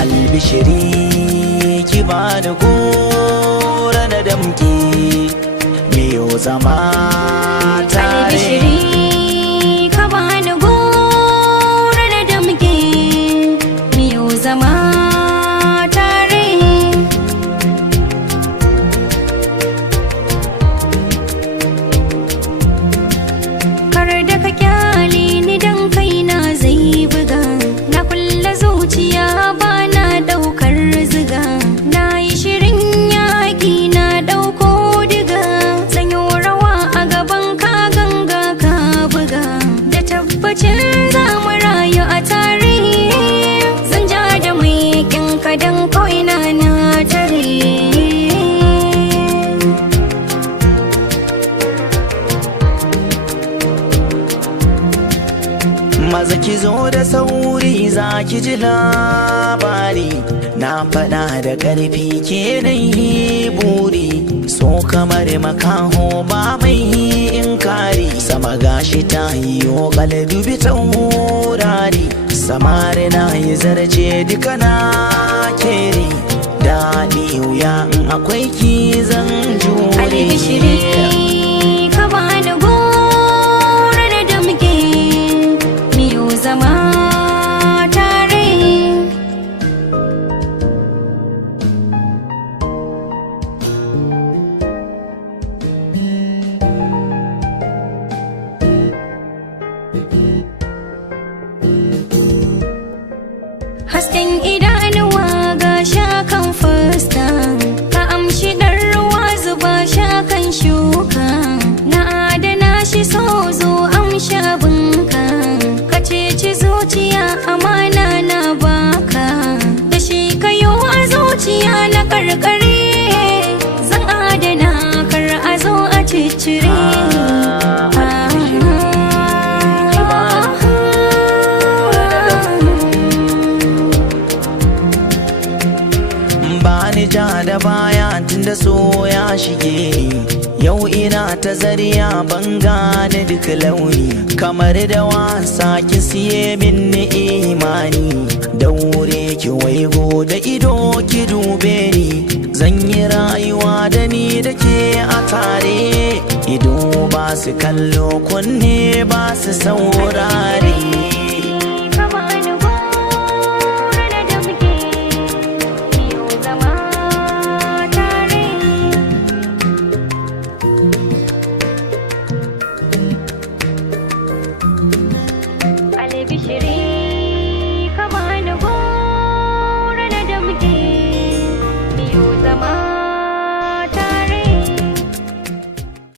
albishiri ki bani gora na damki miyo zama tare. Albishiri ka bani gora na damki miyo zama tare. Kar da ka kyale ni dan kaina zai buga, na kulla zuciya bana daukar ziga, na yi shirin yaki na dauko diga, zan yi rawa a gaban ka ganga ka buga, da tabbacin za mu rayu a tare, zan ja da mai kinka dan koina na tare. Maza ki zo da sauri za ki ji labari, na faɗa da ƙarfi ke yi buri, so kamar makaho ba mai inkari, sama gashi ta yi yo dubi taurari, samari na yi zarce duka na keri, daɗi wuya in akwai ki zan jure. Albishiri ka bani gora da damke miyo zama tare. Hasken idanuwa ga shakan fuska, ka amshi ɗan ruwa zuba shakan shuka, na adana shi so zo amshi abinka, ka ceci zuciya amana na baka, da shi kayo a zuciya na karkare, zan adana kar a zo a ciccire. Bani ja da baya tunda so ya shige ni, yau ina ta zariya ban gane duk launi, kamar da wasa ki siye min imani, daure ki waigo da ido ki dube ni, zan yi rayuwa da ni da ke a tare, ido ba su kallo kunne ba su saurare.